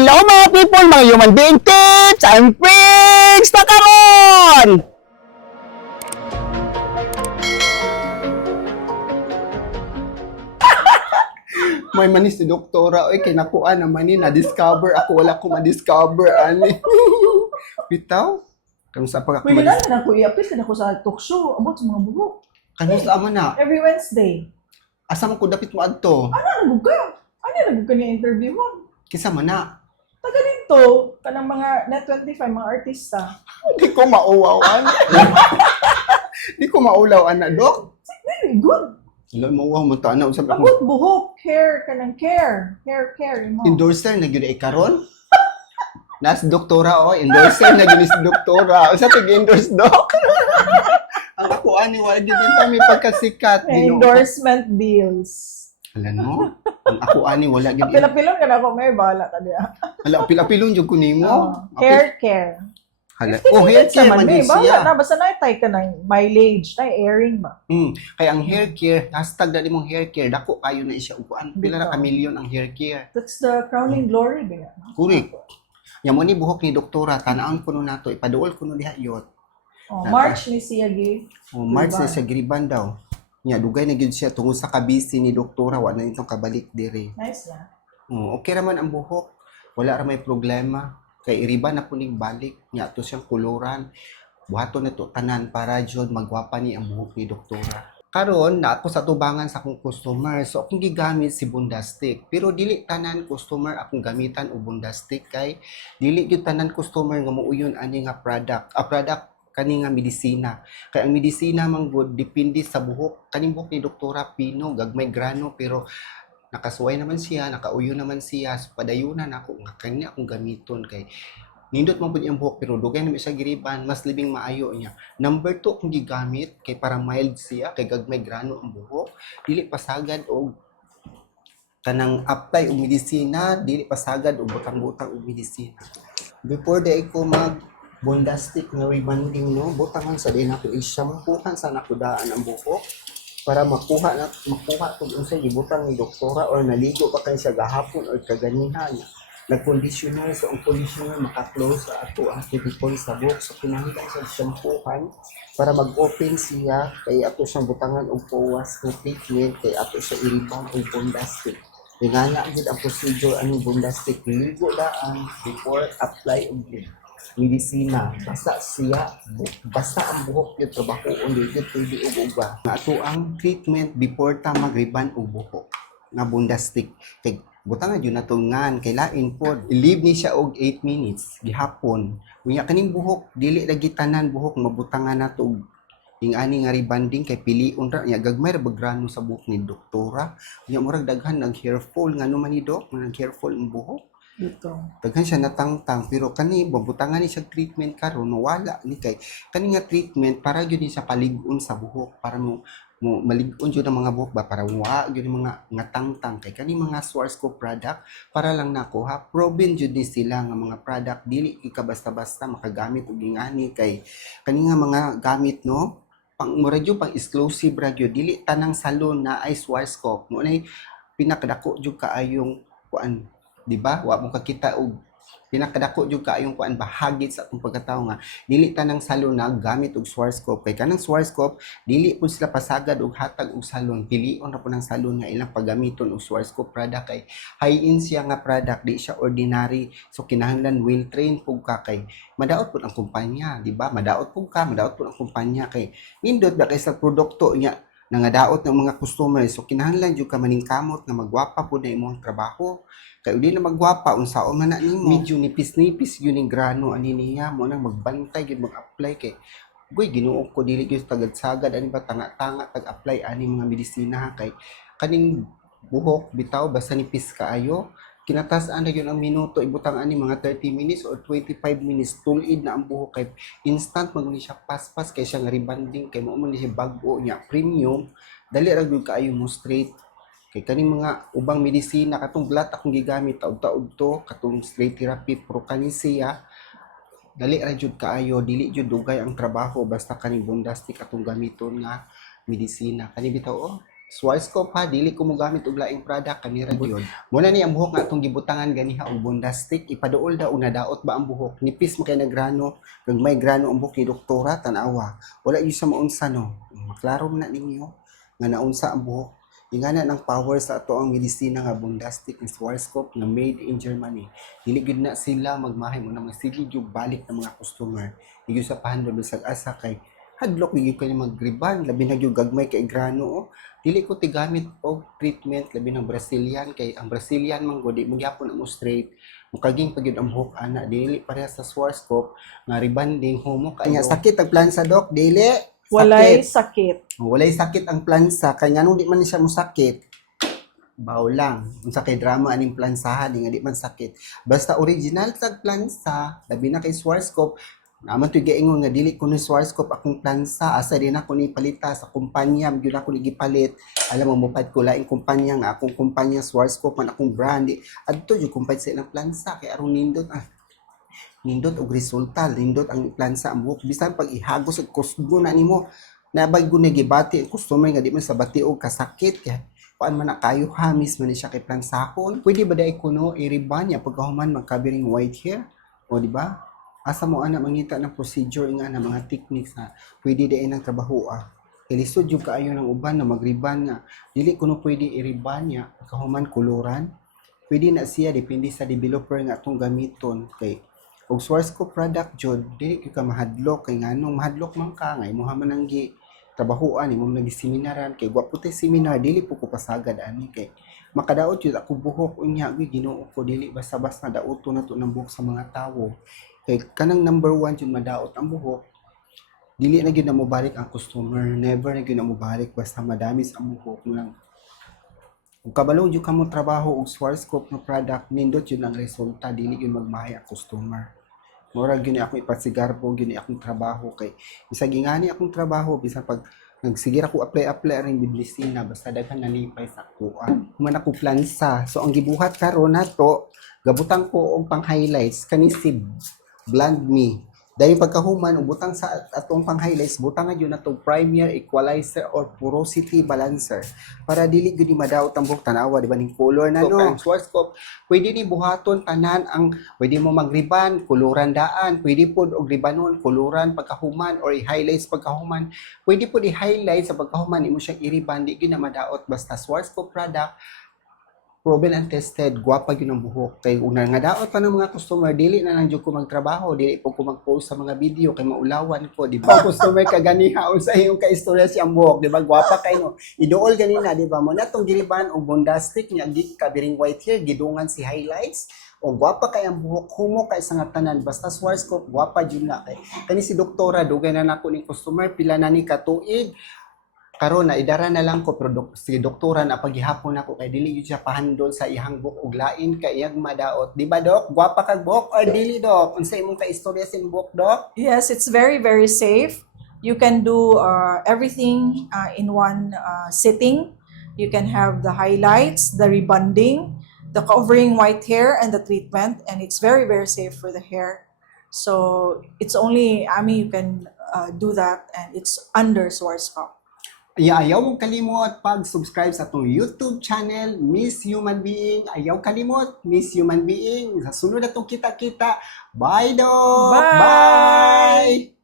Hello mga people, mga human being tips and tricks na karon! May manis si doktora, oy kay nakuha naman ni na-discover ako, wala ko ma-discover ani. Bitaw, kamusta pa ako Pwede na na ako i-appeal na ako sa talk show about sa mga buhok. kamusta man na? Every Wednesday. Asa man ko dapit mo adto? Ano nagug ka? Ano nagug ka niya interview mo? Kisa man na. Taga dito, kanang mga Net25, mga artista. Di ko mauwawan. Di ko maulaw ana, dok. Very good. Wala mauwaw mo ta na usab ako. About buhok, hair, kanang care. Hair care mo. Endorser na gyud ay karon. Nas doktora o, endorser na gyud si doktora. Usa pag endorse dok. Ang ako ani wala gyud kami pagkasikat. Endorsement deals. Alam mo? Ang ako ani wala gyud. Apil-apilon ka na ako, may bala ka diya. Hala, pila-pilon jud ko nimo. Hair care. Hala. Oh, hair care man din Bala siya. na, basta na-tie ka ng mileage, na airing ba? Kaya ang hair care, hashtag na mong hair care, dako kayo na siya upuan. Pila na ka milyon ang hair care. That's the crowning glory ba? Correct. Yan mo ni buhok ni doktora, tanaan ko no nato, ipaduol ko no diha yot. Oh, March ni siya gi. O March na Giriban. sa Giriban daw. Nya dugay na gyud siya tungod sa kabisi ni doktora, wala na itong kabalik dire. Nice na. Okay raman ang buhok. Wala ra may problema. Kay iriba na po ning balik. Nya to siyang kuluran. Buhaton na to tanan para jud magwapa ni ang buhok ni doktora. Karon na ako sa tubangan sa akong customer. So akong gigamit si Bundastic. Pero dili tanan customer akong gamitan og Bundastic kay dili gyud tanan customer nga muuyon ani nga product. A product kani nga medisina. Kay ang medisina man gud depende sa buhok. Kaning buhok ni doktora pino gagmay grano pero nakasuway naman siya, nakauyo naman siya, so padayunan ako nga kanya akong gamiton kay nindot man pud iyang buhok pero dugay na siya giriban, mas libing maayo niya. Number 2 akong gigamit kay para mild siya kay gagmay grano ang buhok, dili pasagad og kanang apply og medisina, dili pasagad og butang-butang og medisina. Before day ko mag Bondastic na rebanding no, butangan sa din ako i-shampoohan sa nakudaan ang buhok para makuha kung unsay gibutang ni doktora or naligo pa kay siya gahapon or kaganihan. Nag-conditioner, so ang conditioner maka-close sa ato ang cuticle sa buhok. So kinahanglan sa shampoohan para mag-open siya kay ato siyang butangan og puwas ng treatment kay ato siya ilibang og Bondastic. Ingana gid ang procedure ang Bondastic, ligo daan before apply og medisina. Basta ang buhok yung trabaho ulit yung pwede uga. Nga ito ang treatment before ta magriban o buhok na Bondastic. Kay butang yun na tungan, kay lain po. I-leave ni siya og 8 minutes, gihapon. Unya kaning buhok, dili lagi tanan buhok, mabutangan na to. Yung ani nga rebanding kay piliun ra, nya gagmay ra bagrano sa buhok ni doktora. Unya murag daghan nag hair fall, nga naman ni dok, nag hair fall ang buhok. Dito. Daghan siya natangtang pero kani babutangan ni siya treatment karon wala ni kay kani nga treatment para gyud ni sa palig-on sa buhok para mo malig-on jud ang mga buhok ba para wa gyud mga nga tangtang kay kani mga Schwarzkopf product para lang nako ha proven jud ni sila nga mga product dili ka basta-basta makagamit og ingani kay kani nga mga gamit no pang mura jud pang exclusive ra gyud dili tanang salon na ay Schwarzkopf mo nay pinakadako jud kaayong kuan. Diba? Wa mo kakita og pinakadako jud kaayong kuan bahagi sa atong pagkatawo nga dili tanang salon na gamit og Schwarzkopf kay kanang Schwarzkopf dili pud sila pasagad og hatag og salon pilion ra po ng salon nga ilang paggamiton og Schwarzkopf product kay high-end siya nga product di siya ordinary so kinahanglan well trained pug ka kay madaot pud ang kumpanya di ba madaot pud ang kumpanya kay nindot ba kay sa produkto niya nangadaot ng mga customer so kinahanglan jud ka maningkamot nga magwapa pud na imong trabaho kay udi na magwapa unsaon man na nimo medyo nipis-nipis yun ning grano ani niya mo nang magbantay gyud mag-apply kay goy Ginoo ko dili gyud tagad-sagad ani ba tanga-tanga tag-apply ani mga medisina kay kaning buhok bitaw basta nipis kaayo kinatas-an na yun ang minuto ibutang ani mga 30 minutes or 25 minutes tulid na ang buhok kay instant maguni siya paspas kay siya nga rebanding kay mo man siya bag-o niya premium dali ra gyud kaayo mo straight kay kaning mga ubang medisina katong blat akong gigamit taud-taud to katong straight therapy pro kani siya dali ra jud kaayo dili jud dugay ang trabaho basta kaning Bondastic atong gamiton nga medisina kani bitaw Schwarzkopf ha, dili ko mo gamit og laing product kanira gyud. Muna ni ang buhok nga atong gibutangan ganiha og bondastic, ipaduol daw una daot ba ang buhok. Nipis mo kay nagrano, kag may grano ang buhok ni doktora tan-awa. Wala gyud sa maunsa no. Maklaro man na ninyo nga naunsa ang buhok. Ingana ng power sa ato ang medisina nga bondastic ni Schwarzkopf nga made in Germany. Dili gyud na sila magmahay mo na masigig yung balik ng mga customer. Di gyud sa pahandol bisag asa kay hadlok gyud ko ni magriban, labi na gyud gagmay kay grano. Oh. Dili ko tigamit og treatment labi ng Brazilian kay ang Brazilian man gud di mo gyapon mo straight. Mukaging pagyud ang buhok ana dili pareha sa Schwarzkopf nga rebanding homo kanya sakit ang plansa dok dili. Walay sakit. Walay sakit ang plansa kay nganong di man siya mo sakit. Baw lang. Unsa kay drama aning plansahan nga di man sakit. Basta original sa plansa, labi na kay Schwarzkopf, naman to giingon nga dili ko ni Schwarzkopf akong plansa, asa din ako ni palita sa kumpanya, gyud ako ni gipalit. Alam mo mupad ko laing kumpanya nga akong kumpanya Schwarzkopf man akong brand. Adto jud kumpay sa ilang plansa kay aron nindot og resulta, nindot ang plansa ang buhok bisan pag ihagos og kusgo na nimo. Nabay ko nagibati ang customer nga di man sa bati og kasakit kay kuan man na kayo hamis man ni siya kay plansahon. Pwede ba dai kuno i-riban niya pagkahuman magkabiring white hair? O di ba? Asa mo ana mangita ng procedure nga na mga techniques na pwede dai nang trabaho Ilisod yung kaayo ng uban na magriban nga. Dili kuno pwede i-riban niya pagkahuman kuluran. Pwede na siya depende sa developer nga atong gamiton kay og Schwarzkopf product jud dili ka mahadlok kay nganong mahadlok man ka nga imuha man ang gi trabahoan imong nag-seminaran kay gwapo tay seminar dili po ko pasagad ani kay makadaot jud ako buhok unya gi Ginoo ko dili basta-basta daoto na to ng buhok sa mga tawo kay kanang number 1 jud madaot ang buhok dili na gyud na mo balik ang customer never na gyud na mo balik basta madamis ang buhok lang ug kabalo jud kamo trabaho og Schwarzkopf nga product nindot jud ang resulta dili gyud magmahay ang customer. Mura gyud ako ipasigarbo gyud akong trabaho kay bisag ingani akong trabaho bisan pag nagsigir ako apply ring biblisina basta daghan nalipay sa kuan. Human ako plansa. So ang gibuhat karon nato gabutang ko og pang highlights kani si Blend Me. Dahil pagkahuman ubutang sa atong pang highlights butang nga yun natong Premier Equalizer or Porosity Balancer para dili gyud madaot ang buhok tanawa di ba ning color na no. Schwarzkopf pwede ni buhaton tanan ang pwede mo magriban kuluran daan pwede pod og ribanon kuluran pagkahuman or i-highlights pagkahuman pwede pod i-highlight sa pagkahuman imo siyang iriban di gyud na madaot basta Schwarzkopf product proven and tested, gwapa yun ang buhok. Kay una nga daot pa ng mga customer, dili na lang dyan ko magtrabaho, dili po ko mag-post sa mga video, kay maulawan ko, di ba? Customer ka ganiha, sa iyong ka-istorya siyang buhok, di ba? Gwapa kayo, no? Idool ganina, di ba? Mo na itong giliban o bondastic niya, kabiring white hair, gidungan si highlights, o gwapa kay ang buhok, humo kay sa nga tanan, basta Schwarzkopf, gwapa yun na kay. Kani si doktora, dugay na nako ni customer, pila na ni katuig, karon na idara na lang ko si doktora na paghihapon ako kay dili gyud siya pahandol sa iyang buhok ug lain kay iyang madaot di ba dok gwapa kag buhok or dili dok unsa imong kaistorya sa buhok dok Yes, it's very, very safe. You can do everything in one sitting. You can have the highlights, the rebonding, the covering white hair, and the treatment. And it's very, very safe for the hair. So it's only, you can do that. And it's under Schwarzkopf. ayaw mong kalimot pag-subscribe sa atong YouTube channel Miss Human Being ayaw kalimot Miss Human Being sa sunod atong kita-kita bye dok Bye!